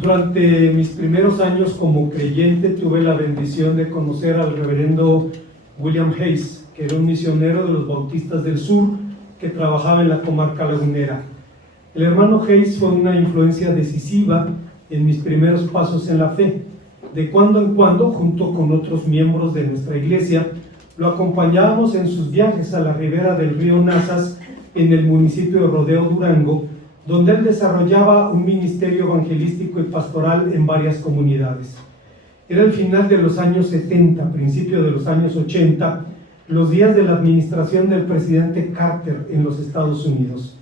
Durante mis primeros años como creyente tuve la bendición de conocer al reverendo William Hayes, que era un misionero de los Bautistas del Sur que trabajaba en la comarca lagunera. El hermano Hayes fue una influencia decisiva en mis primeros pasos en la fe. De cuando en cuando, junto con otros miembros de nuestra iglesia, lo acompañábamos en sus viajes a la ribera del río Nazas en el municipio de Rodeo, Durango, donde él desarrollaba un ministerio evangelístico y pastoral en varias comunidades. Era el final de los años 70, principio de los años 80, los días de la administración del presidente Carter en los Estados Unidos.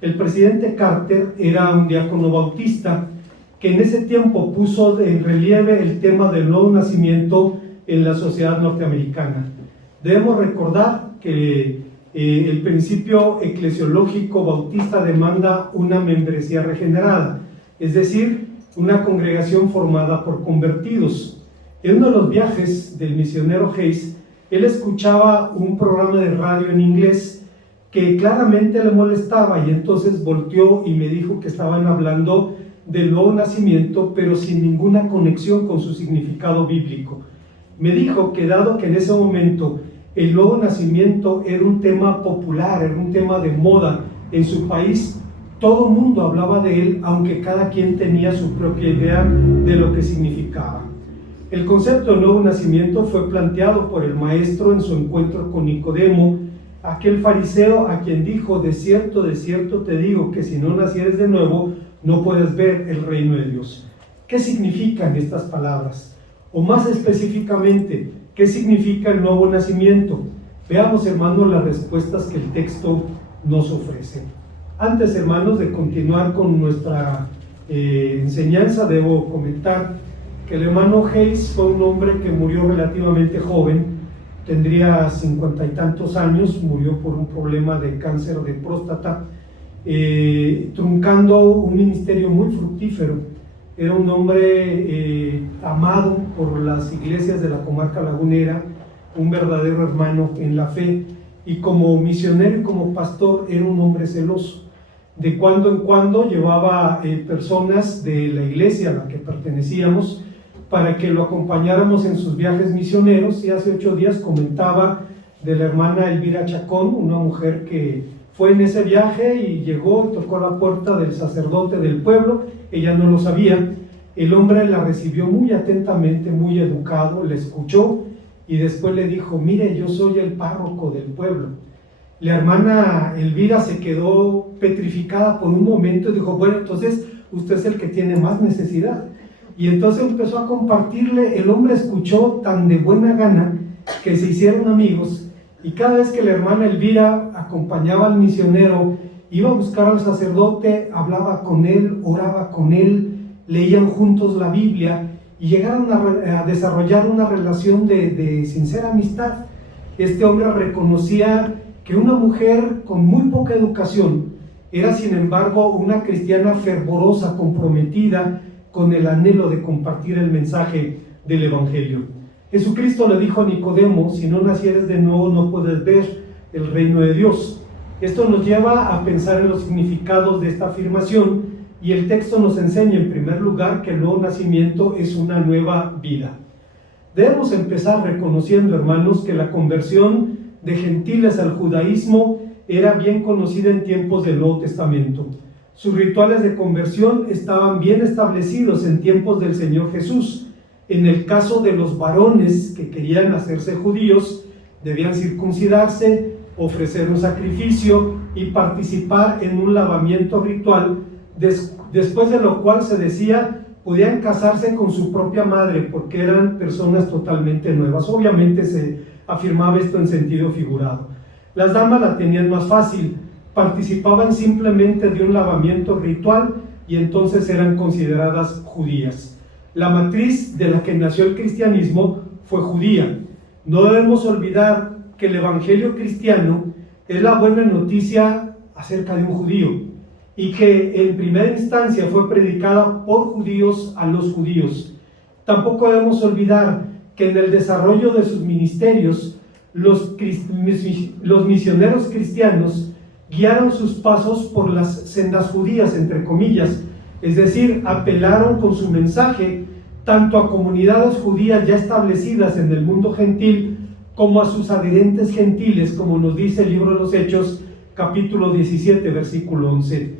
El presidente Carter era un diácono bautista que en ese tiempo puso en relieve el tema del nuevo nacimiento en la sociedad norteamericana. Debemos recordar que el principio eclesiológico bautista demanda una membresía regenerada, es decir, una congregación formada por convertidos. En uno de los viajes del misionero Hayes, él escuchaba un programa de radio en inglés que claramente le molestaba, y entonces volteó y me dijo que estaban hablando del nuevo nacimiento, pero sin ninguna conexión con su significado bíblico. Me dijo que dado que en ese momento el nuevo nacimiento era un tema popular, era un tema de moda en su país, todo el mundo hablaba de él, aunque cada quien tenía su propia idea de lo que significaba. El concepto del nuevo nacimiento fue planteado por el maestro en su encuentro con Nicodemo, aquel fariseo a quien dijo: de cierto te digo que si no nacieres de nuevo, no puedes ver el reino de Dios. ¿Qué significan estas palabras? O más específicamente, ¿qué significa el nuevo nacimiento? Veamos, hermanos, las respuestas que el texto nos ofrece. Antes, hermanos, de continuar con nuestra enseñanza, debo comentar que el hermano Hayes fue un hombre que murió relativamente joven, tendría 50 y tantos años, murió por un problema de cáncer de próstata, truncando un ministerio muy fructífero. Era un hombre amado por las iglesias de la comarca lagunera, un verdadero hermano en la fe, y como misionero y como pastor era un hombre celoso. De cuando en cuando llevaba personas de la iglesia a la que pertenecíamos para que lo acompañáramos en sus viajes misioneros, y hace 8 días comentaba de la hermana Elvira Chacón, una mujer que fue en ese viaje y llegó y tocó la puerta del sacerdote del pueblo. Ella no lo sabía. El hombre la recibió muy atentamente, muy educado, la escuchó y después le dijo: mire, yo soy el párroco del pueblo. La hermana Elvira se quedó petrificada por un momento y dijo: bueno, entonces usted es el que tiene más necesidad. Y entonces empezó a compartirle. El hombre escuchó tan de buena gana que se hicieron amigos, y cada vez que la hermana Elvira acompañaba al misionero, iba a buscar al sacerdote, hablaba con él, oraba con él, leían juntos la Biblia y llegaron a desarrollar una relación de sincera amistad. Este hombre reconocía que una mujer con muy poca educación era, sin embargo, una cristiana fervorosa, comprometida con el anhelo de compartir el mensaje del Evangelio. Jesucristo le dijo a Nicodemo: si no nacieres de nuevo, no puedes ver el reino de Dios. Esto nos lleva a pensar en los significados de esta afirmación, y el texto nos enseña en primer lugar que el nuevo nacimiento es una nueva vida. Debemos empezar reconociendo, hermanos, que la conversión de gentiles al judaísmo era bien conocida en tiempos del Nuevo Testamento. Sus rituales de conversión estaban bien establecidos en tiempos del Señor Jesús. En el caso de los varones que querían hacerse judíos, debían circuncidarse, ofrecer un sacrificio y participar en un lavamiento ritual, después de lo cual se decía podían casarse con su propia madre porque eran personas totalmente nuevas. Obviamente se afirmaba esto en sentido figurado. Las damas la tenían más fácil, participaban simplemente de un lavamiento ritual y entonces eran consideradas judías. La matriz de la que nació el cristianismo fue judía. No debemos olvidar que el evangelio cristiano es la buena noticia acerca de un judío, y que en primera instancia fue predicada por judíos a los judíos. Tampoco debemos olvidar que en el desarrollo de sus ministerios, los misioneros cristianos guiaron sus pasos por las sendas judías, entre comillas, Es decir, apelaron con su mensaje tanto a comunidades judías ya establecidas en el mundo gentil como a sus adherentes gentiles, como nos dice el libro de los Hechos, capítulo 17, versículo 11.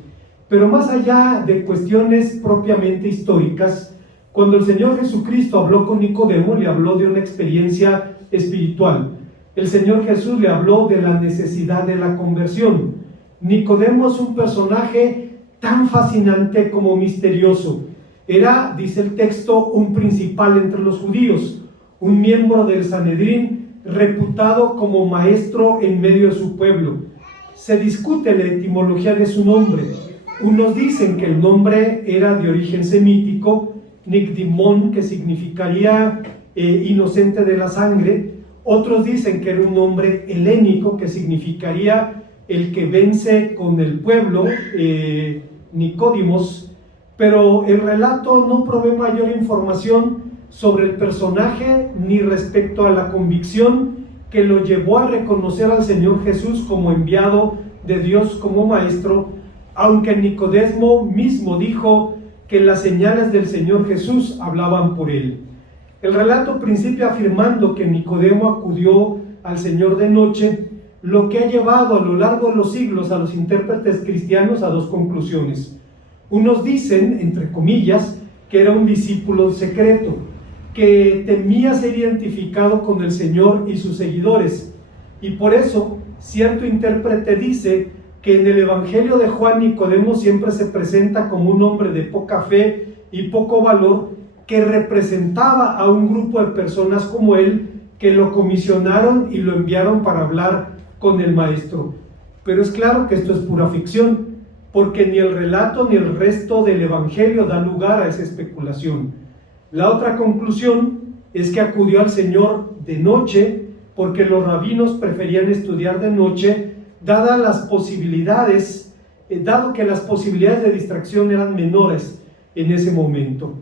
Pero más allá de cuestiones propiamente históricas, cuando el Señor Jesucristo habló con Nicodemo, le habló de una experiencia espiritual. El Señor Jesús le habló de la necesidad de la conversión. Nicodemo es un personaje tan fascinante como misterioso. Era, dice el texto, un principal entre los judíos, un miembro del Sanedrín, reputado como maestro en medio de su pueblo. Se discute la etimología de su nombre. Unos dicen que el nombre era de origen semítico, Nicdimón, que significaría inocente de la sangre. Otros dicen que era un nombre helénico, que significaría el que vence con el pueblo, Nicódimos. Pero el relato no provee mayor información sobre el personaje ni respecto a la convicción que lo llevó a reconocer al Señor Jesús como enviado de Dios como maestro, aunque Nicodemo mismo dijo que las señales del Señor Jesús hablaban por él. El relato principia afirmando que Nicodemo acudió al Señor de noche, lo que ha llevado a lo largo de los siglos a los intérpretes cristianos a dos conclusiones. Unos dicen, entre comillas, que era un discípulo secreto, que temía ser identificado con el Señor y sus seguidores, y por eso cierto intérprete dice que en el Evangelio de Juan Nicodemo siempre se presenta como un hombre de poca fe y poco valor, que representaba a un grupo de personas como él que lo comisionaron y lo enviaron para hablar con el maestro. Pero es claro que esto es pura ficción, porque ni el relato ni el resto del Evangelio da lugar a esa especulación. La otra conclusión es que acudió al Señor de noche, porque los rabinos preferían estudiar de noche, dado que las posibilidades de distracción eran menores en ese momento.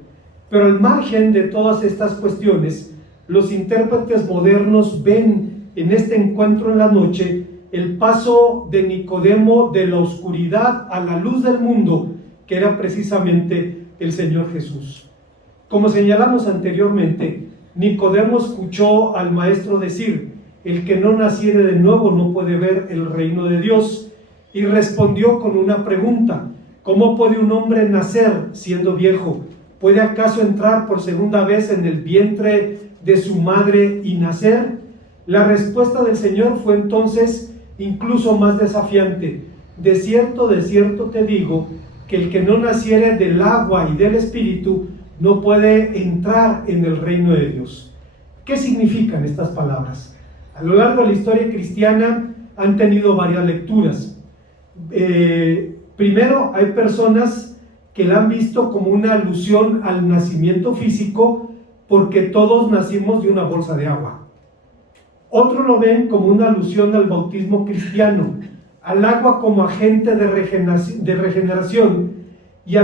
Pero al margen de todas estas cuestiones, los intérpretes modernos ven en este encuentro en la noche el paso de Nicodemo de la oscuridad a la luz del mundo, que era precisamente el Señor Jesús. Como señalamos anteriormente, Nicodemo escuchó al maestro decir: el que no naciere de nuevo no puede ver el reino de Dios, y respondió con una pregunta: ¿cómo puede un hombre nacer siendo viejo? ¿Puede acaso entrar por segunda vez en el vientre de su madre y nacer? La respuesta del Señor fue entonces incluso más desafiante: de cierto te digo, que el que no naciere del agua y del Espíritu no puede entrar en el reino de Dios. ¿Qué significan estas palabras? A lo largo de la historia cristiana han tenido varias lecturas. Primero, hay personas que la han visto como una alusión al nacimiento físico, porque todos nacimos de una bolsa de agua. Otros lo ven como una alusión al bautismo cristiano, al agua como agente de regeneración, y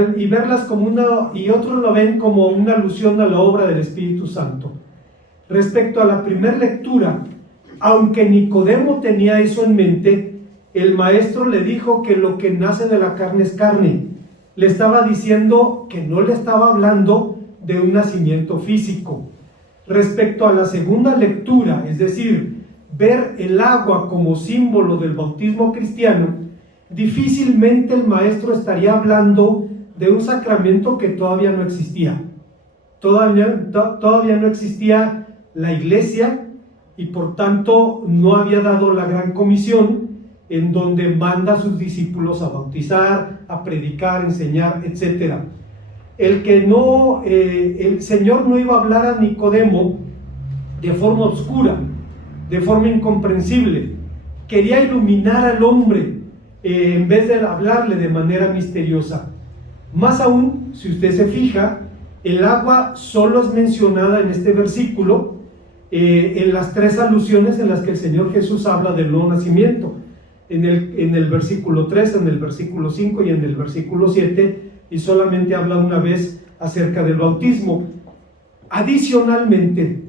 otros lo ven como una alusión a la obra del Espíritu Santo. Respecto a la primera lectura, aunque Nicodemo tenía eso en mente, el maestro le dijo que lo que nace de la carne es carne. Le estaba diciendo que no le estaba hablando de un nacimiento físico. Respecto a la segunda lectura, es decir, ver el agua como símbolo del bautismo cristiano, difícilmente el maestro estaría hablando de un sacramento que todavía no existía. Todavía no existía la iglesia, y por tanto no había dado la gran comisión en donde manda a sus discípulos a bautizar, a predicar, enseñar, etc. El Señor no iba a hablar a Nicodemo de forma oscura, de forma incomprensible. Quería iluminar al hombre en vez de hablarle de manera misteriosa. Más aún, si usted se fija, el agua solo es mencionada en este versículo, en las tres alusiones en las que el Señor Jesús habla del nuevo nacimiento. En el versículo 3, en el versículo 5 y en el versículo 7, y solamente habla una vez acerca del bautismo. Adicionalmente,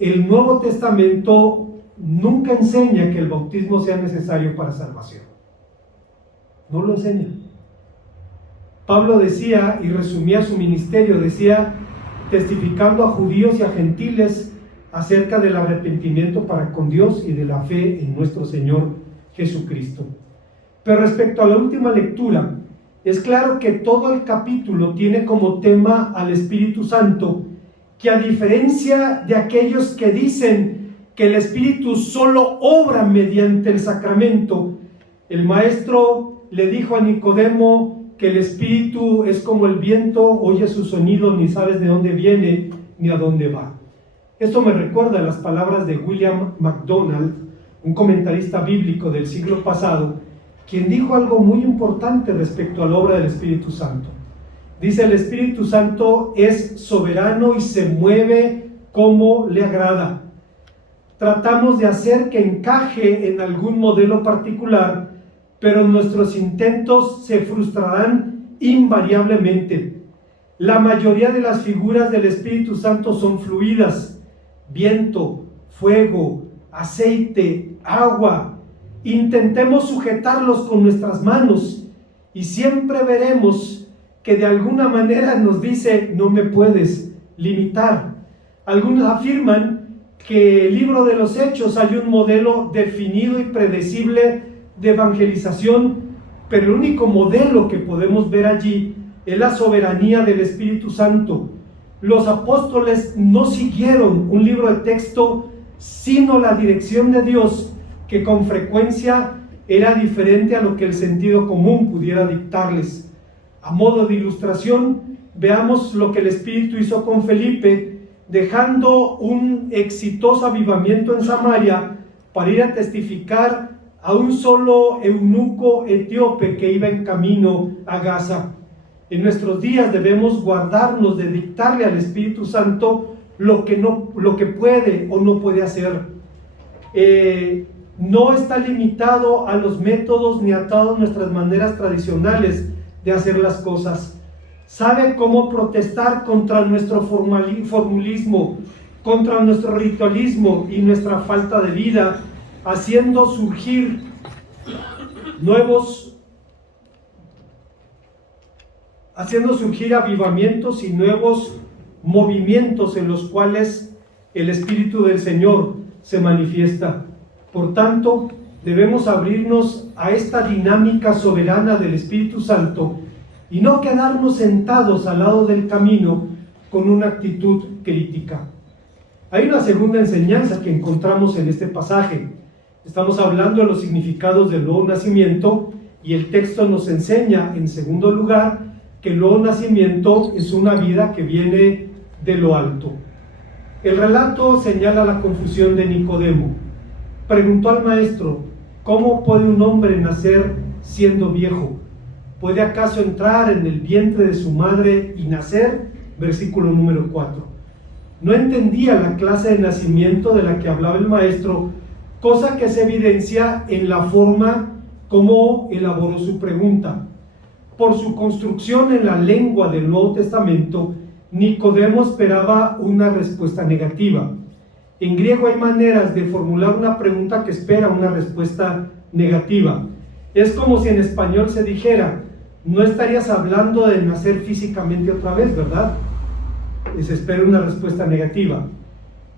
el Nuevo Testamento nunca enseña que el bautismo sea necesario para salvación. No lo enseña. Pablo decía y resumía su ministerio, decía, testificando a judíos y a gentiles acerca del arrepentimiento para con Dios y de la fe en nuestro Señor Jesucristo. Pero respecto a la última lectura, es claro que todo el capítulo tiene como tema al Espíritu Santo, que a diferencia de aquellos que dicen que el Espíritu solo obra mediante el sacramento, el maestro le dijo a Nicodemo que el Espíritu es como el viento, oye su sonido, ni sabes de dónde viene ni a dónde va. Esto me recuerda a las palabras de William MacDonald, un comentarista bíblico del siglo pasado, quien dijo algo muy importante respecto a la obra del Espíritu Santo. Dice, el Espíritu Santo es soberano y se mueve como le agrada. Tratamos de hacer que encaje en algún modelo particular, pero nuestros intentos se frustrarán invariablemente. La mayoría de las figuras del Espíritu Santo son fluidas: viento, fuego, aceite, agua. Intentemos sujetarlos con nuestras manos y siempre veremos que de alguna manera nos dice, no me puedes limitar. Algunos afirman que en el libro de los Hechos hay un modelo definido y predecible de evangelización, pero el único modelo que podemos ver allí es la soberanía del Espíritu Santo. Los apóstoles no siguieron un libro de texto, sino la dirección de Dios, que con frecuencia era diferente a lo que el sentido común pudiera dictarles. A modo de ilustración, veamos lo que el Espíritu hizo con Felipe, dejando un exitoso avivamiento en Samaria para ir a testificar a un solo eunuco etíope que iba en camino a Gaza. En nuestros días debemos guardarnos de dictarle al Espíritu Santo lo que puede o no puede hacer. No está limitado a los métodos ni atado a nuestras maneras tradicionales de hacer las cosas. Sabe cómo protestar contra nuestro formulismo, contra nuestro ritualismo y nuestra falta de vida, haciendo surgir avivamientos y nuevos movimientos en los cuales el Espíritu del Señor se manifiesta. Por tanto, debemos abrirnos a esta dinámica soberana del Espíritu Santo y no quedarnos sentados al lado del camino con una actitud crítica. Hay una segunda enseñanza que encontramos en este pasaje. Estamos hablando de los significados del nuevo nacimiento y el texto nos enseña, en segundo lugar, que el nuevo nacimiento es una vida que viene de lo alto. El relato señala la confusión de Nicodemo. Preguntó al maestro, ¿cómo puede un hombre nacer siendo viejo? ¿Puede acaso entrar en el vientre de su madre y nacer? Versículo número 4. No entendía la clase de nacimiento de la que hablaba el maestro, cosa que se evidencia en la forma como elaboró su pregunta. Por su construcción en la lengua del Nuevo Testamento, Nicodemo esperaba una respuesta negativa. En griego hay maneras de formular una pregunta que espera una respuesta negativa. Es como si en español se dijera, no estarías hablando de nacer físicamente otra vez, ¿verdad? Se espera una respuesta negativa.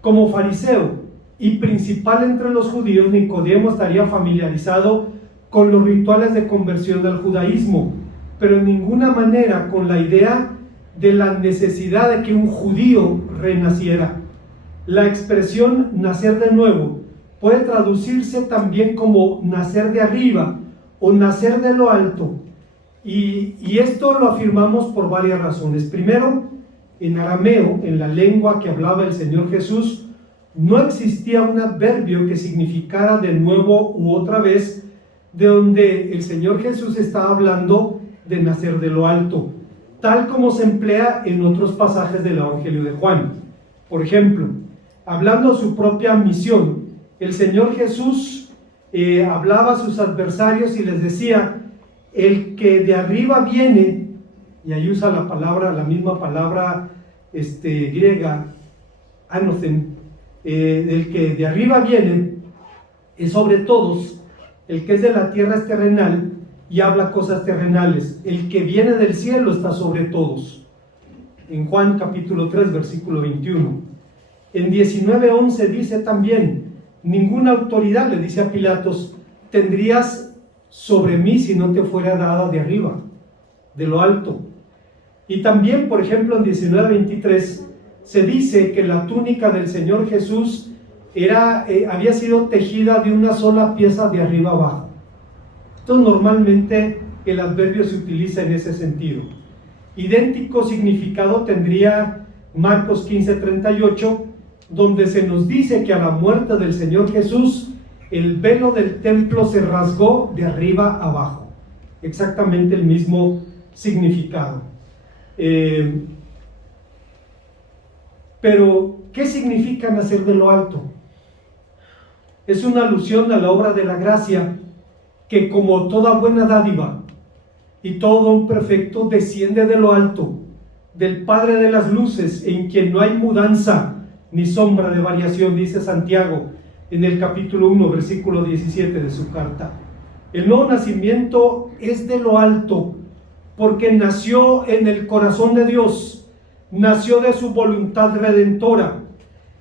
Como fariseo y principal entre los judíos, Nicodemo estaría familiarizado con los rituales de conversión del judaísmo, pero en ninguna manera con la idea de la necesidad de que un judío renaciera. La expresión nacer de nuevo puede traducirse también como nacer de arriba o nacer de lo alto. Y esto lo afirmamos por varias razones. Primero, en arameo, en la lengua que hablaba el Señor Jesús, no existía un adverbio que significara de nuevo u otra vez, de donde el Señor Jesús estaba hablando de nacer de lo alto, tal como se emplea en otros pasajes del Evangelio de Juan. Por ejemplo, hablando de su propia misión, el Señor Jesús hablaba a sus adversarios y les decía, el que de arriba viene, y ahí usa la misma palabra griega, anothen, el que de arriba viene es sobre todos, el que es de la tierra es terrenal y habla cosas terrenales. El que viene del cielo está sobre todos. En Juan capítulo 3, versículo 21. En 19:11 dice también: ninguna autoridad, le dice a Pilatos, tendrías sobre mí si no te fuera dada de arriba, de lo alto. Y también, por ejemplo, en 19:23 se dice que la túnica del Señor Jesús había sido tejida de una sola pieza de arriba abajo. Entonces, normalmente el adverbio se utiliza en ese sentido. Idéntico significado tendría Marcos 15:38, donde se nos dice que a la muerte del Señor Jesús, el velo del templo se rasgó de arriba abajo. Exactamente el mismo significado. Pero, ¿qué significa nacer de lo alto? Es una alusión a la obra de la gracia, que como toda buena dádiva y todo don perfecto desciende de lo alto, del Padre de las luces, en quien no hay mudanza ni sombra de variación, dice Santiago en el capítulo 1, versículo 17 de su carta. El nuevo nacimiento es de lo alto, porque nació en el corazón de Dios, nació de su voluntad redentora.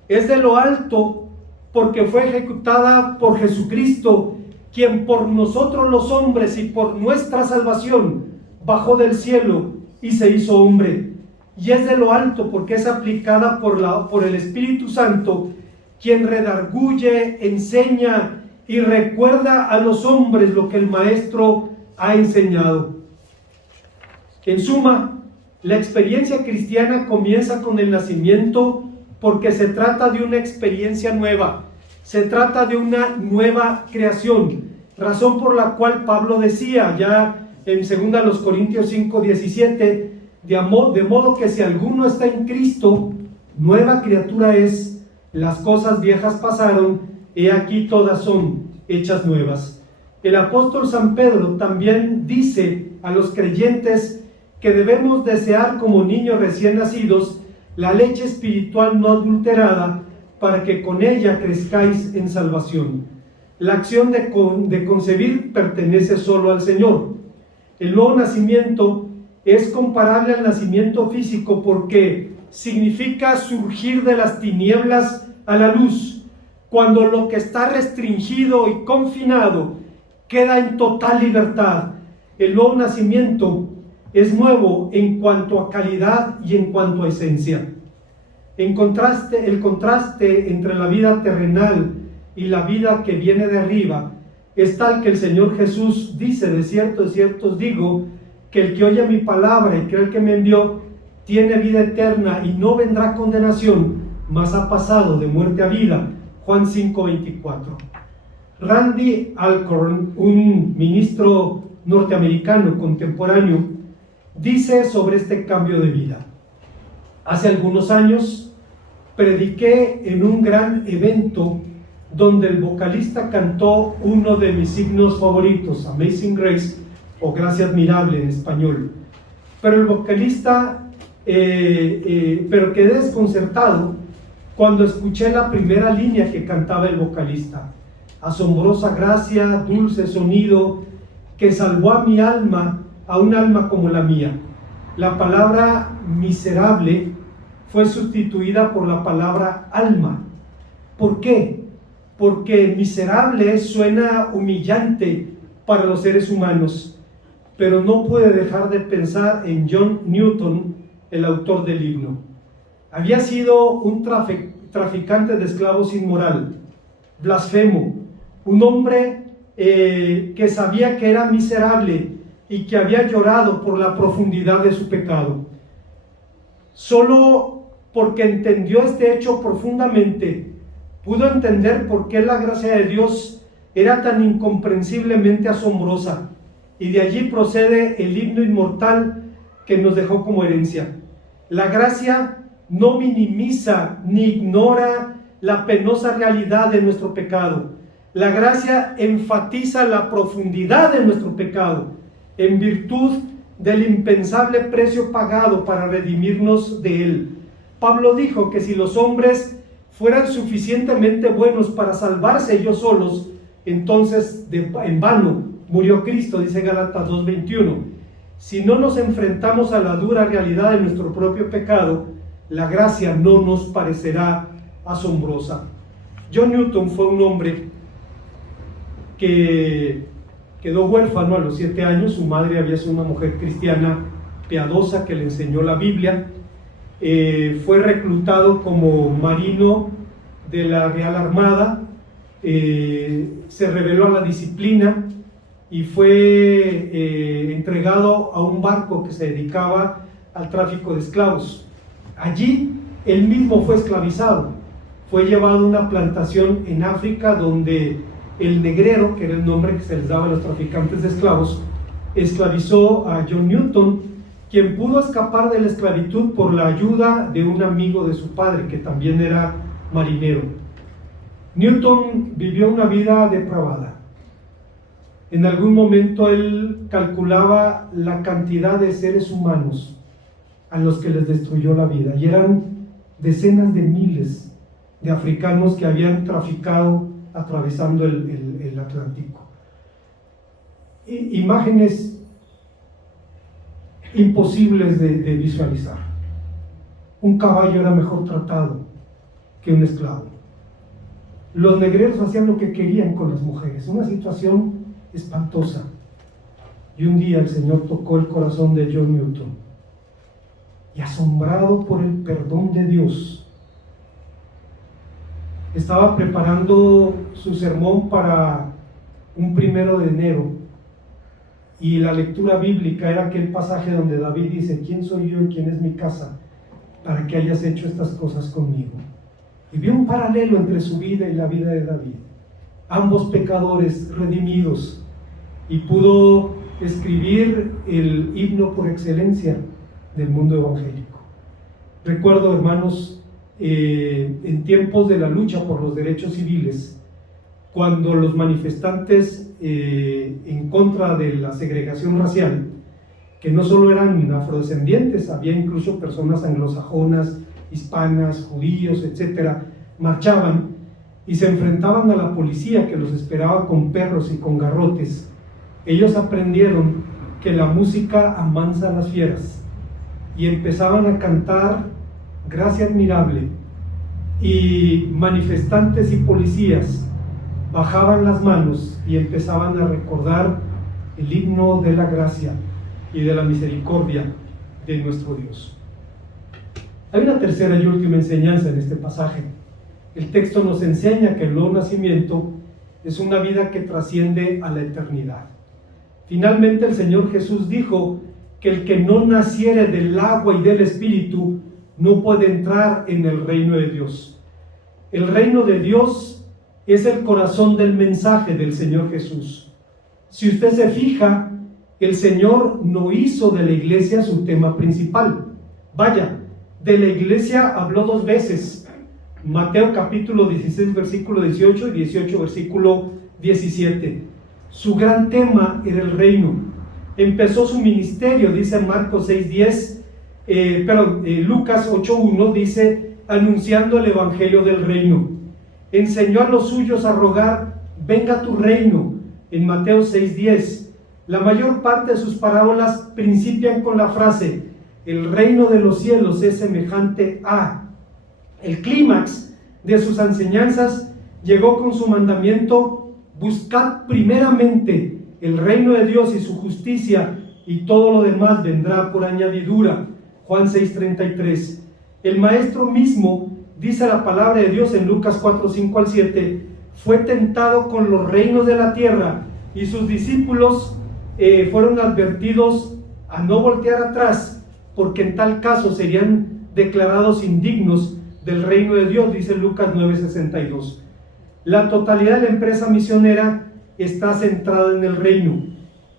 Es de lo alto porque fue ejecutada por Jesucristo, quien por nosotros los hombres y por nuestra salvación bajó del cielo y se hizo hombre. Y es de lo alto porque es aplicada por el Espíritu Santo, quien redarguye, enseña y recuerda a los hombres lo que el Maestro ha enseñado. En suma, la experiencia cristiana comienza con el nacimiento porque se trata de una experiencia nueva, se trata de una nueva creación, razón por la cual Pablo decía ya en 2 Corintios 5:17, de modo que si alguno está en Cristo, nueva criatura es, las cosas viejas pasaron, he aquí todas son hechas nuevas. El apóstol San Pedro también dice a los creyentes que debemos desear como niños recién nacidos la leche espiritual no adulterada, para que con ella crezcáis en salvación. La acción de concebir pertenece solo al Señor. El nuevo nacimiento es comparable al nacimiento físico porque significa surgir de las tinieblas a la luz, cuando lo que está restringido y confinado queda en total libertad. El nuevo nacimiento es nuevo en cuanto a calidad y en cuanto a esencia. El contraste entre la vida terrenal y la vida que viene de arriba es tal que el Señor Jesús dice: de cierto os digo, que el que oye mi palabra y cree el que me envió, tiene vida eterna y no vendrá condenación, mas ha pasado de muerte a vida. Juan 5:24. Randy Alcorn, un ministro norteamericano contemporáneo, dice sobre este cambio de vida: hace algunos años prediqué en un gran evento donde el vocalista cantó uno de mis himnos favoritos, Amazing Grace, o Gracia Admirable en español. Pero el vocalista, pero quedé desconcertado cuando escuché la primera línea que cantaba el vocalista: asombrosa gracia, dulce sonido, que salvó a mi alma, a un alma como la mía. La palabra miserable fue sustituida por la palabra alma. ¿Por qué? Porque miserable suena humillante para los seres humanos, pero no pude dejar de pensar en John Newton, el autor del himno. Había sido un traficante de esclavos inmoral, blasfemo, un hombre que sabía que era miserable y que había llorado por la profundidad de su pecado. Solo porque entendió este hecho profundamente, pudo entender por qué la gracia de Dios era tan incomprensiblemente asombrosa, y de allí procede el himno inmortal que nos dejó como herencia. La gracia no minimiza ni ignora la penosa realidad de nuestro pecado. La gracia enfatiza la profundidad de nuestro pecado, en virtud del impensable precio pagado para redimirnos de él. Pablo dijo que si los hombres fueran suficientemente buenos para salvarse ellos solos, entonces en vano murió Cristo, dice Gálatas 2:21. Si no nos enfrentamos a la dura realidad de nuestro propio pecado, la gracia no nos parecerá asombrosa. John Newton fue un hombre que quedó huérfano a los 7 años. Su madre había sido una mujer cristiana piadosa que le enseñó la Biblia. Fue reclutado como marino de la Real Armada, se rebeló a la disciplina y fue entregado a un barco que se dedicaba al tráfico de esclavos. Allí él mismo fue esclavizado, fue llevado a una plantación en África donde el negrero, que era el nombre que se les daba a los traficantes de esclavos, esclavizó a John Newton, quien pudo escapar de la esclavitud por la ayuda de un amigo de su padre, que también era marinero. Newton vivió una vida depravada. En algún momento él calculaba la cantidad de seres humanos a los que les destruyó la vida, y eran decenas de miles de africanos que habían traficado atravesando el Atlántico. Imágenes imposibles de visualizar. Un caballo era mejor tratado que un esclavo. Los negreros hacían lo que querían con las mujeres, una situación espantosa. Y un día el Señor tocó el corazón de John Newton, y asombrado por el perdón de Dios, estaba preparando su sermón para un 1 de enero, y la lectura bíblica era aquel pasaje donde David dice: ¿quién soy yo y quién es mi casa para que hayas hecho estas cosas conmigo? Y vio un paralelo entre su vida y la vida de David, ambos pecadores redimidos, y pudo escribir el himno por excelencia del mundo evangélico. Recuerdo, hermanos, en tiempos de la lucha por los derechos civiles, cuando los manifestantes en contra de la segregación racial, que no solo eran afrodescendientes, había incluso personas anglosajonas, hispanas, judíos, etcétera, marchaban y se enfrentaban a la policía que los esperaba con perros y con garrotes. Ellos aprendieron que la música amansa a las fieras y empezaban a cantar Gracia admirable, y manifestantes y policías bajaban las manos y empezaban a recordar el himno de la gracia y de la misericordia de nuestro Dios. Hay una tercera y última enseñanza en este pasaje. El texto nos enseña que el nuevo nacimiento es una vida que trasciende a la eternidad. Finalmente el Señor Jesús dijo que el que no naciere del agua y del Espíritu no puede entrar en el reino de Dios. El reino de Dios es el corazón del mensaje del Señor Jesús. Si usted se fija, el Señor no hizo de la iglesia su tema principal. Vaya, de la iglesia habló 2 veces. Mateo capítulo 16, versículo 18 y 18, versículo 17. Su gran tema era el reino. Empezó su ministerio, dice Marcos 6:10, Lucas 8:1 dice, anunciando el evangelio del reino. Enseñó a los suyos a rogar, venga tu reino, en Mateo 6:10. La mayor parte de sus parábolas principian con la frase, el reino de los cielos es semejante a. El clímax de sus enseñanzas llegó con su mandamiento, buscad primeramente el reino de Dios y su justicia, y todo lo demás vendrá por añadidura. Juan 6:33. El maestro mismo, dice la palabra de Dios en Lucas 4:5-7, fue tentado con los reinos de la tierra, y sus discípulos fueron advertidos a no voltear atrás, porque en tal caso serían declarados indignos del reino de Dios, dice Lucas 9:62. La totalidad de la empresa misionera está centrada en el reino,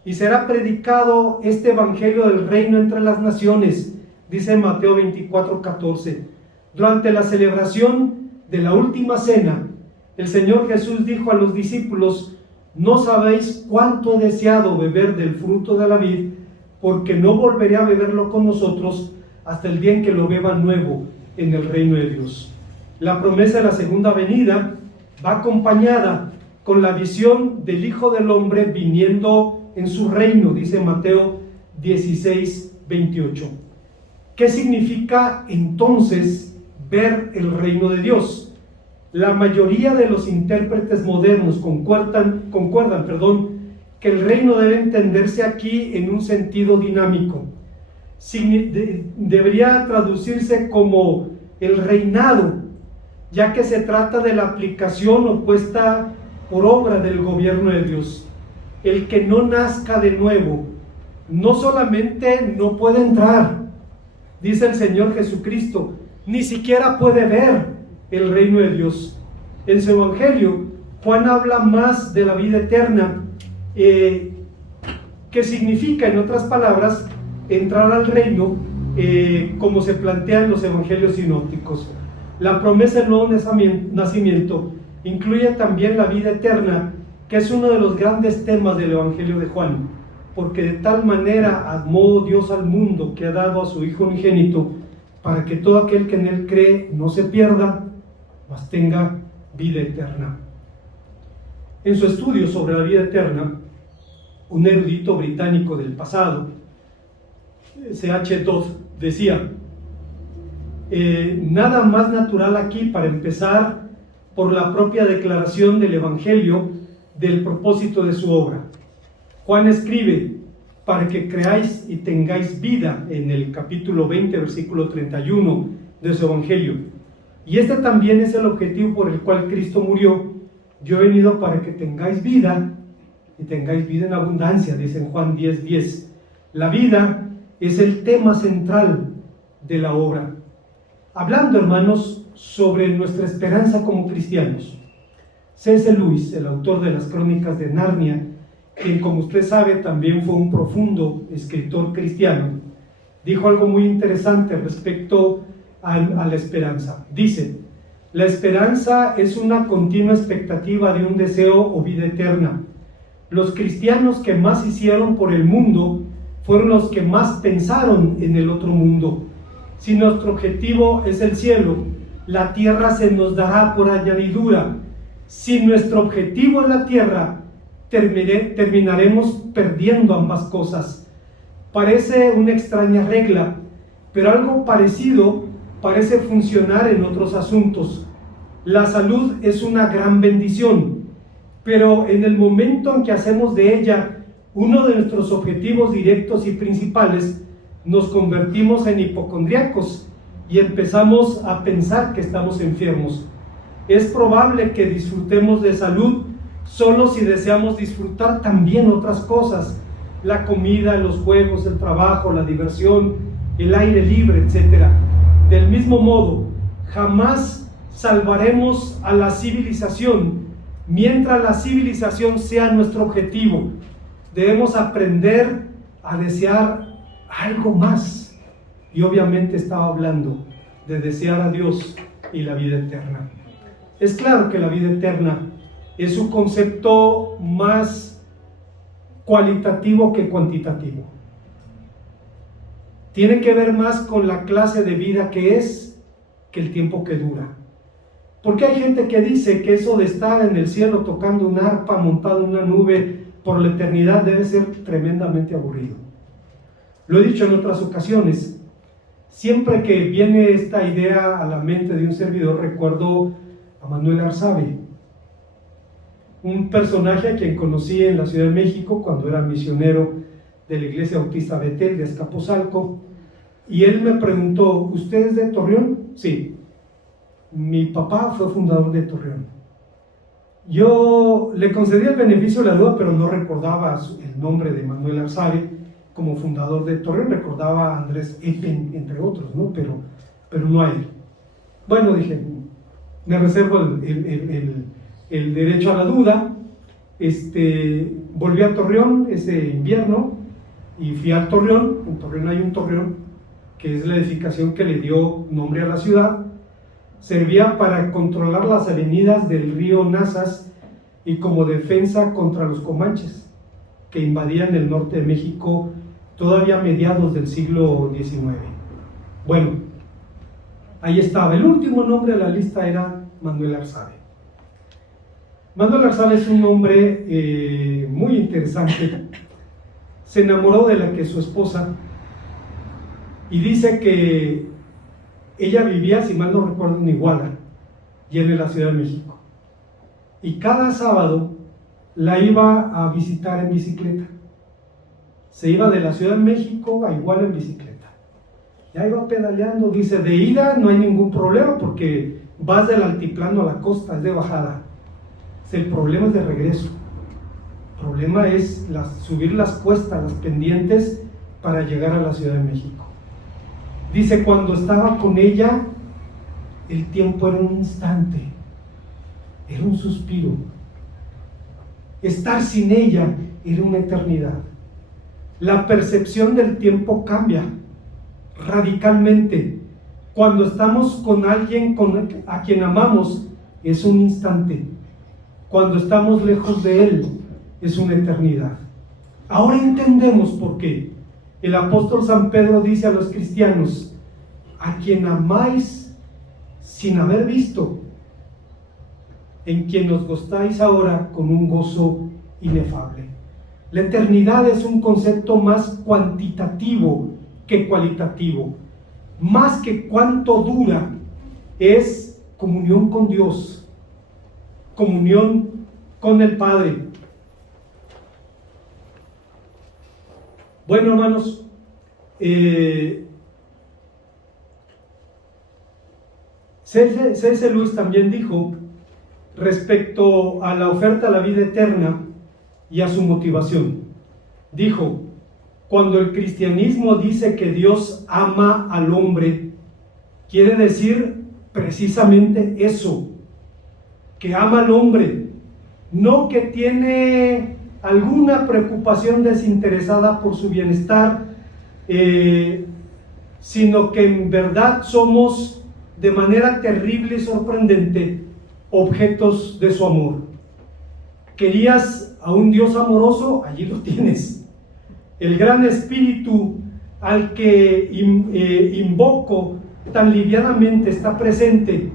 y será predicado este evangelio del reino entre las naciones, dice Mateo 24:14. Durante la celebración de la última cena, el Señor Jesús dijo a los discípulos, no sabéis cuánto he deseado beber del fruto de la vid, porque no volveré a beberlo con nosotros hasta el día en que lo beba nuevo en el reino de Dios. La promesa de la segunda venida va acompañada con la visión del Hijo del Hombre viniendo en su reino, dice Mateo 16:28. ¿Qué significa entonces ver el reino de Dios? La mayoría de los intérpretes modernos concuerdan, que el reino debe entenderse aquí en un sentido dinámico. Debería traducirse como el reinado, ya que se trata de la aplicación o puesta por obra del gobierno de Dios. El que no nazca de nuevo, no solamente no puede entrar, dice el Señor Jesucristo, ni siquiera puede ver el reino de Dios. En su Evangelio, Juan habla más de la vida eterna, que significa, en otras palabras, entrar al reino, como se plantea en los evangelios sinópticos. La promesa del nuevo nacimiento incluye también la vida eterna, que es uno de los grandes temas del Evangelio de Juan, porque de tal manera amó Dios al mundo que ha dado a su Hijo unigénito, para que todo aquel que en él cree no se pierda, mas tenga vida eterna. En su estudio sobre la vida eterna, un erudito británico del pasado, C.H. Dodd, decía: nada más natural aquí para empezar por la propia declaración del Evangelio del propósito de su obra. Juan escribe: para que creáis y tengáis vida, en el capítulo 20, versículo 31 de su Evangelio. Y este también es el objetivo por el cual Cristo murió. Yo he venido para que tengáis vida y tengáis vida en abundancia, dice en Juan 10:10. La vida es el tema central de la obra. Hablando, hermanos, sobre nuestra esperanza como cristianos, C.S. Lewis, el autor de las Crónicas de Narnia, quien, como usted sabe, también fue un profundo escritor cristiano, dijo algo muy interesante respecto a la esperanza. Dice: la esperanza es una continua expectativa de un deseo o vida eterna. Los cristianos que más hicieron por el mundo fueron los que más pensaron en el otro mundo. Si nuestro objetivo es el cielo, la tierra se nos dará por añadidura. Si nuestro objetivo es la tierra, terminaremos perdiendo ambas cosas. Parece una extraña regla, pero algo parecido parece funcionar en otros asuntos. La salud es una gran bendición, pero en el momento en que hacemos de ella uno de nuestros objetivos directos y principales, nos convertimos en hipocondríacos y empezamos a pensar que estamos enfermos. Es probable que disfrutemos de salud solo si deseamos disfrutar también otras cosas: la comida, los juegos, el trabajo, la diversión, el aire libre, etc. Del mismo modo, jamás salvaremos a la civilización mientras la civilización sea nuestro objetivo. Debemos aprender a desear algo más. Y obviamente estaba hablando de desear a Dios y la vida eterna. Es claro que la vida eterna es un concepto más cualitativo que cuantitativo. Tiene que ver más con la clase de vida que es que el tiempo que dura. Porque hay gente que dice que eso de estar en el cielo tocando un arpa, montado en una nube por la eternidad, debe ser tremendamente aburrido. Lo he dicho en otras ocasiones. Siempre que viene esta idea a la mente de un servidor, recuerdo a Manuel Arzabe, un personaje a quien conocí en la Ciudad de México cuando era misionero de la Iglesia Bautista Betel de Azcapotzalco, y él me preguntó: ¿usted es de Torreón? Sí. Mi papá fue fundador de Torreón. Yo le concedí el beneficio de la duda, pero no recordaba el nombre de Manuel Arzabe como fundador de Torreón. Recordaba a Andrés Eppen, entre otros, ¿no? Pero no a él. Bueno, dije, me reservo el derecho a la duda. Volví a Torreón ese invierno y fui al Torreón. En Torreón hay un torreón, que es la edificación que le dio nombre a la ciudad. Servía para controlar las avenidas del río Nazas y como defensa contra los comanches que invadían el norte de México todavía a mediados del siglo XIX. Bueno, ahí estaba. El último nombre de la lista era Manuel Arzabe. Manuel Arzaba es un hombre muy interesante. Se enamoró de la que es su esposa y dice que ella vivía, si mal no recuerdo, en Iguala y él en la Ciudad de México. Y cada sábado la iba a visitar en bicicleta. Se iba de la Ciudad de México a Iguala en bicicleta. Ya iba pedaleando, dice, de ida no hay ningún problema porque vas del altiplano a la costa, es de bajada. El problema es de regreso. El problema es subir las cuestas, las pendientes para llegar a la Ciudad de México. Dice, cuando estaba con ella, el tiempo era un instante, era un suspiro. Estar sin ella era una eternidad. La percepción del tiempo cambia radicalmente. Cuando estamos con alguien a quien amamos, es un instante. Cuando estamos lejos de él, es una eternidad. Ahora entendemos por qué. El apóstol San Pedro dice a los cristianos: a quien amáis sin haber visto, en quien os gozáis ahora con un gozo inefable. La eternidad es un concepto más cuantitativo que cualitativo. Más que cuánto dura, es comunión con Dios, comunión con el Padre. Bueno, hermanos, C.S. Lewis también dijo respecto a la oferta a la vida eterna y a su motivación. Dijo: cuando el cristianismo dice que Dios ama al hombre, quiere decir precisamente eso, que ama al hombre, no que tiene alguna preocupación desinteresada por su bienestar, sino que en verdad somos de manera terrible y sorprendente objetos de su amor. ¿Querías a un Dios amoroso? Allí lo tienes. El gran espíritu al que invoco tan livianamente está presente,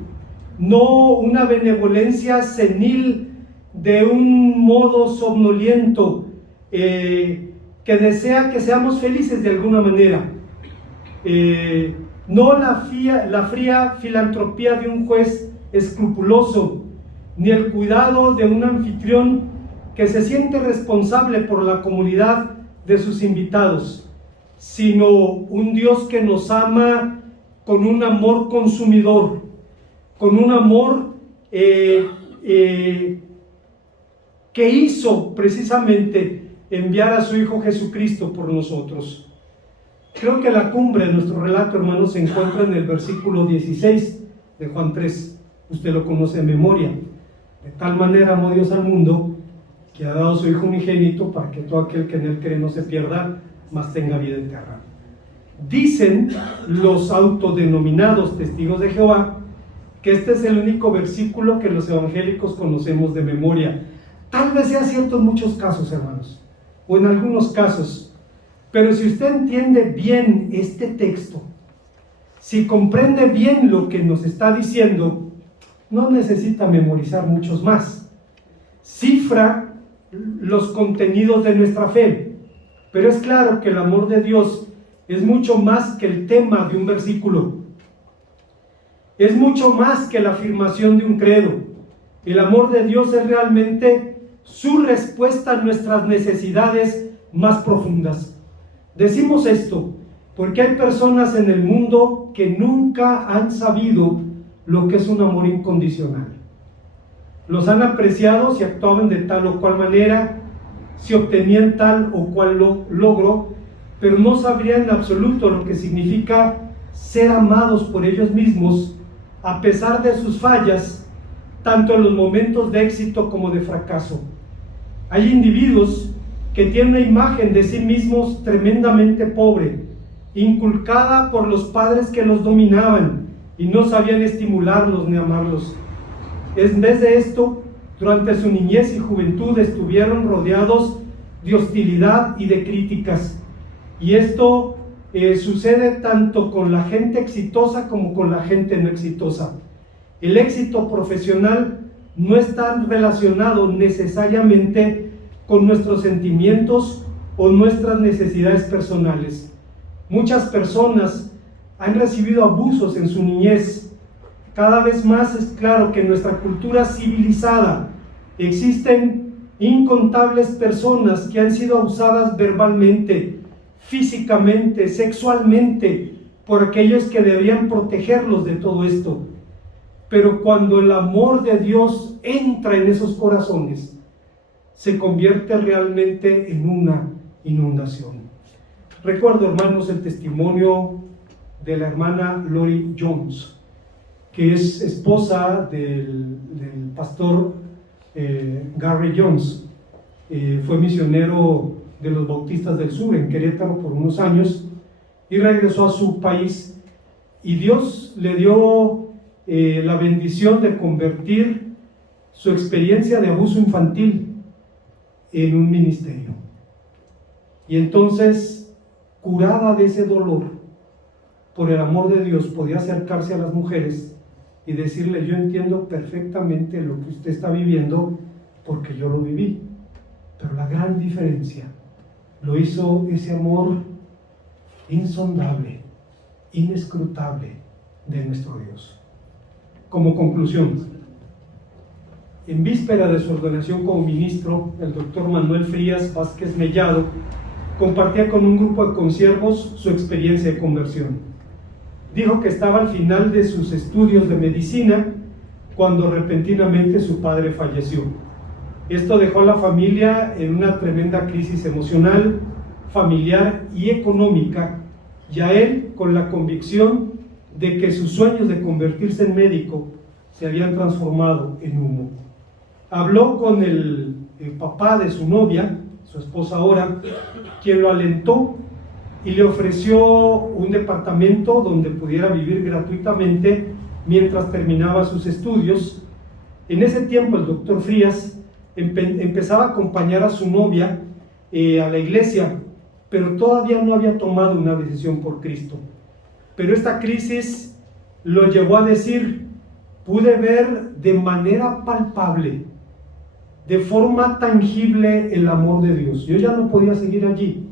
no una benevolencia senil de un modo somnoliento que desea que seamos felices de alguna manera, no la fría filantropía de un juez escrupuloso, ni el cuidado de un anfitrión que se siente responsable por la comunidad de sus invitados, sino un Dios que nos ama con un amor consumidor, con un amor que hizo precisamente enviar a su Hijo Jesucristo por nosotros. Creo que la cumbre de nuestro relato, hermanos, se encuentra en el versículo 16 de Juan 3. Usted lo conoce de memoria. De tal manera amó Dios al mundo, que ha dado a su Hijo unigénito, para que todo aquel que en él cree no se pierda, mas tenga vida eterna. Dicen los autodenominados testigos de Jehová que este es el único versículo que los evangélicos conocemos de memoria. Tal vez sea cierto en muchos casos, hermanos, o en algunos casos, pero si usted entiende bien este texto, si comprende bien lo que nos está diciendo, no necesita memorizar muchos más. Cifra los contenidos de nuestra fe, pero es claro que el amor de Dios es mucho más que el tema de un versículo, es mucho más que la afirmación de un credo. El amor de Dios es realmente su respuesta a nuestras necesidades más profundas. Decimos esto porque hay personas en el mundo que nunca han sabido lo que es un amor incondicional. Los han apreciado si actuaban de tal o cual manera, si obtenían tal o cual logro, pero no sabrían en absoluto lo que significa ser amados por ellos mismos a pesar de sus fallas, tanto en los momentos de éxito como de fracaso. Hay individuos que tienen una imagen de sí mismos tremendamente pobre, inculcada por los padres que los dominaban y no sabían estimularlos ni amarlos. En vez de esto, durante su niñez y juventud estuvieron rodeados de hostilidad y de críticas. Y esto sucede tanto con la gente exitosa como con la gente no exitosa. El éxito profesional no está relacionado necesariamente con nuestros sentimientos o nuestras necesidades personales. Muchas personas han recibido abusos en su niñez. Cada vez más es claro que en nuestra cultura civilizada existen incontables personas que han sido abusadas verbalmente, físicamente, sexualmente, por aquellos que deberían protegerlos de todo esto. Pero cuando el amor de Dios entra en esos corazones, se convierte realmente en una inundación. Recuerdo, hermanos, el testimonio de la hermana Lori Jones, que es esposa del pastor Gary Jones. Fue misionero de los Bautistas del Sur en Querétaro por unos años y regresó a su país, y Dios le dio la bendición de convertir su experiencia de abuso infantil en un ministerio. Y entonces, curada de ese dolor, por el amor de Dios, podía acercarse a las mujeres y decirle: yo entiendo perfectamente lo que usted está viviendo porque yo lo viví. Pero la gran diferencia lo hizo ese amor insondable, inescrutable de nuestro Dios. Como conclusión, en víspera de su ordenación como ministro, el doctor Manuel Frías Vázquez Mellado compartía con un grupo de consiervos su experiencia de conversión. Dijo que estaba al final de sus estudios de medicina cuando repentinamente su padre falleció. Esto dejó a la familia en una tremenda crisis emocional, familiar y económica, y a él con la convicción de que sus sueños de convertirse en médico se habían transformado en humo. Habló con el papá de su novia, su esposa ahora, quien lo alentó y le ofreció un departamento donde pudiera vivir gratuitamente mientras terminaba sus estudios. En ese tiempo el doctor Frías empezaba a acompañar a su novia a la iglesia, pero todavía no había tomado una decisión por Cristo. Pero esta crisis lo llevó a decir: pude ver de manera palpable, de forma tangible, el amor de Dios. Yo ya no podía seguir allí.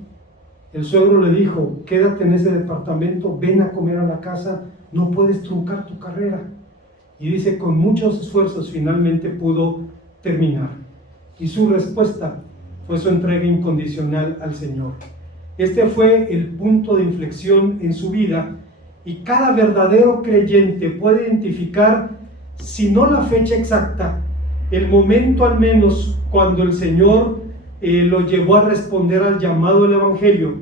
El suegro le dijo: quédate en ese departamento, ven a comer a la casa, no puedes truncar tu carrera. Y dice, con muchos esfuerzos finalmente pudo terminar. Y su respuesta fue su entrega incondicional al Señor. Este fue el punto de inflexión en su vida, y cada verdadero creyente puede identificar, si no la fecha exacta, el momento al menos cuando el Señor lo llevó a responder al llamado del Evangelio,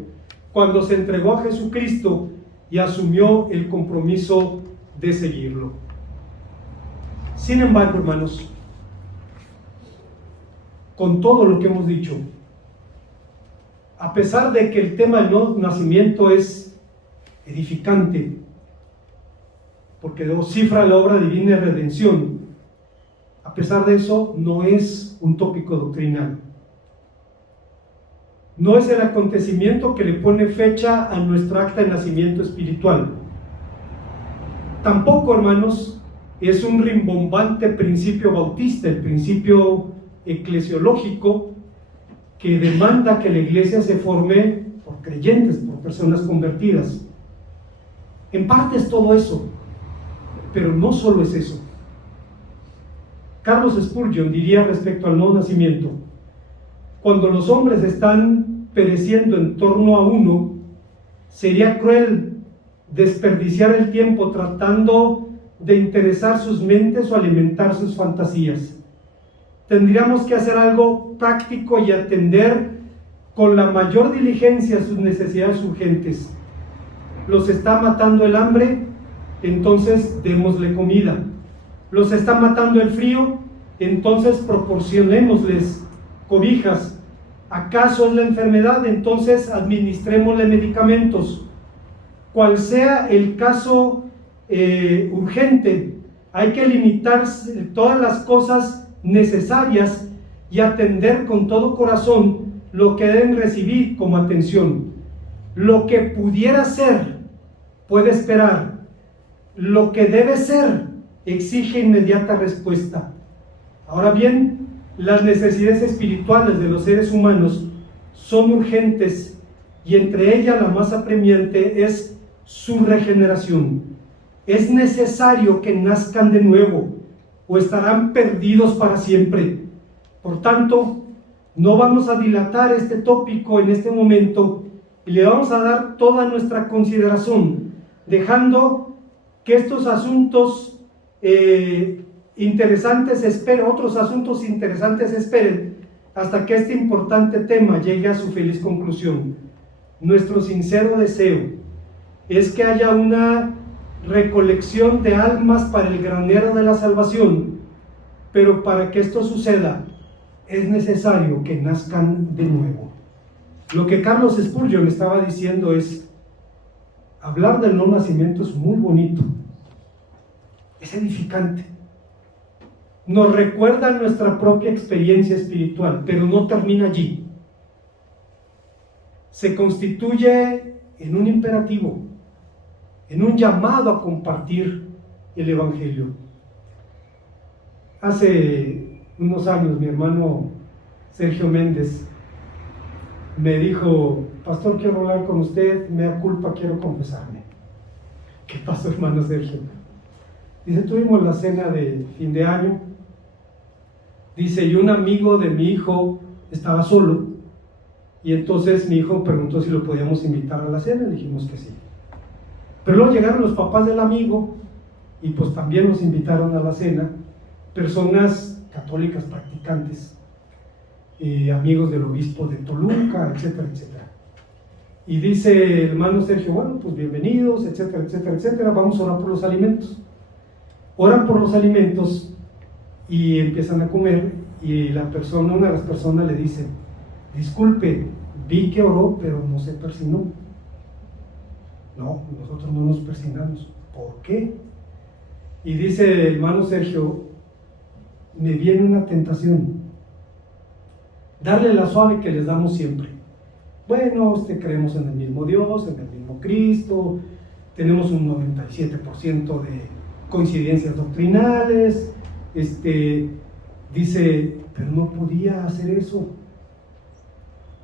cuando se entregó a Jesucristo y asumió el compromiso de seguirlo. Sin embargo, hermanos, con todo lo que hemos dicho, a pesar de que el tema del nuevo nacimiento es edificante, porque descifra la obra divina de redención, a pesar de eso, no es un tópico doctrinal. No es el acontecimiento que le pone fecha a nuestro acta de nacimiento espiritual. Tampoco, hermanos, es un rimbombante principio bautista, el principio eclesiológico que demanda que la iglesia se forme por creyentes, por personas convertidas. En parte es todo eso, pero no solo es eso. Carlos Spurgeon diría respecto al nuevo nacimiento: cuando los hombres están pereciendo en torno a uno, sería cruel desperdiciar el tiempo tratando de interesar sus mentes o alimentar sus fantasías. Tendríamos que hacer algo práctico y atender con la mayor diligencia sus necesidades urgentes. Los está matando el hambre, entonces démosle comida. Los está matando el frío, entonces proporcionémosles cobijas. ¿Acaso es la enfermedad? Entonces administrémosle medicamentos. Cual sea el caso urgente, hay que limitar todas las cosas necesarias y atender con todo corazón lo que deben recibir como atención. Lo que pudiera ser puede esperar. Lo que debe ser exige inmediata respuesta. Ahora bien, las necesidades espirituales de los seres humanos son urgentes y entre ellas la más apremiante es su regeneración. Es necesario que nazcan de nuevo o estarán perdidos para siempre. Por tanto, no vamos a dilatar este tópico en este momento y le vamos a dar toda nuestra consideración, dejando que estos asuntos interesantes esperen, otros asuntos interesantes esperen hasta que este importante tema llegue a su feliz conclusión. Nuestro sincero deseo es que haya una recolección de almas para el granero de la salvación, pero para que esto suceda es necesario que nazcan de nuevo. Lo que Carlos Spurgeon estaba diciendo es, hablar del no nacimiento es muy bonito, es edificante, nos recuerda nuestra propia experiencia espiritual, pero no termina allí. Se constituye en un imperativo, en un llamado a compartir el Evangelio. Hace unos años mi hermano Sergio Méndez me dijo: pastor, quiero hablar con usted, me da culpa, quiero confesarme. ¿Qué pasó, hermano Sergio? Dice, tuvimos la cena de fin de año, dice, y un amigo de mi hijo estaba solo, y entonces mi hijo preguntó si lo podíamos invitar a la cena, le dijimos que sí. Pero luego llegaron los papás del amigo, y pues también nos invitaron a la cena, personas católicas practicantes, amigos del obispo de Toluca, etcétera, etcétera. Y dice el hermano Sergio, bueno, pues bienvenidos, etcétera, etcétera, etcétera, vamos a orar por los alimentos. Oran por los alimentos y empiezan a comer, y una de las personas le dice, disculpe, vi que oró, pero no se persinó. No, nosotros no nos persinamos. ¿Por qué? Y dice el hermano Sergio, me viene una tentación, darle la suave que les damos siempre. Bueno, creemos en el mismo Dios, en el mismo Cristo, tenemos un 97% de coincidencias doctrinales, dice, pero no podía hacer eso,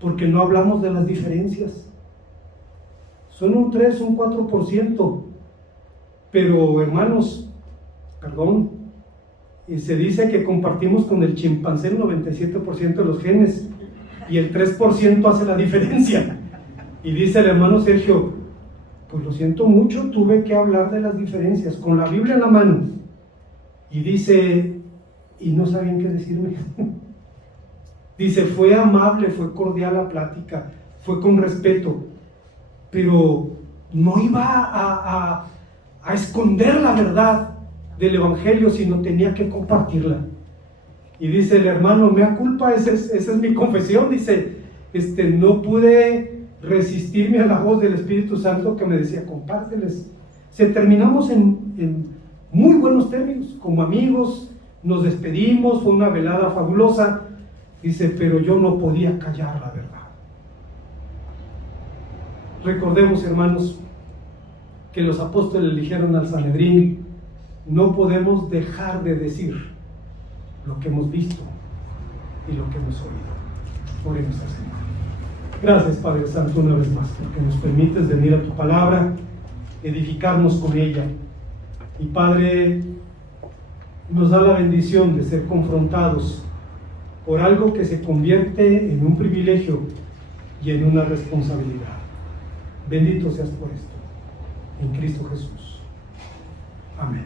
porque no hablamos de las diferencias. Son un 3, un 4%, pero hermanos, perdón, y se dice que compartimos con el chimpancé el 97% de los genes, y el 3% hace la diferencia. Y dice el hermano Sergio, pues lo siento mucho, tuve que hablar de las diferencias, con la Biblia en la mano. Y dice, y no sabían qué decirme. Dice, fue amable, fue cordial la plática, fue con respeto, pero no iba a esconder la verdad del Evangelio, sino tenía que compartirla. Y dice el hermano, mea culpa, esa es mi confesión, dice, no pude resistirme a la voz del Espíritu Santo que me decía, compárteles. Terminamos en muy buenos términos, como amigos, nos despedimos, fue una velada fabulosa, dice, pero yo no podía callar la verdad. Recordemos, hermanos, que los apóstoles le dijeron al Sanedrín, no podemos dejar de decir lo que hemos visto y lo que hemos oído. Oremos al Señor. Gracias, Padre Santo, una vez más, porque nos permites venir a tu palabra, edificarnos con ella. Y Padre, nos da la bendición de ser confrontados por algo que se convierte en un privilegio y en una responsabilidad. Bendito seas por esto. En Cristo Jesús. Amén.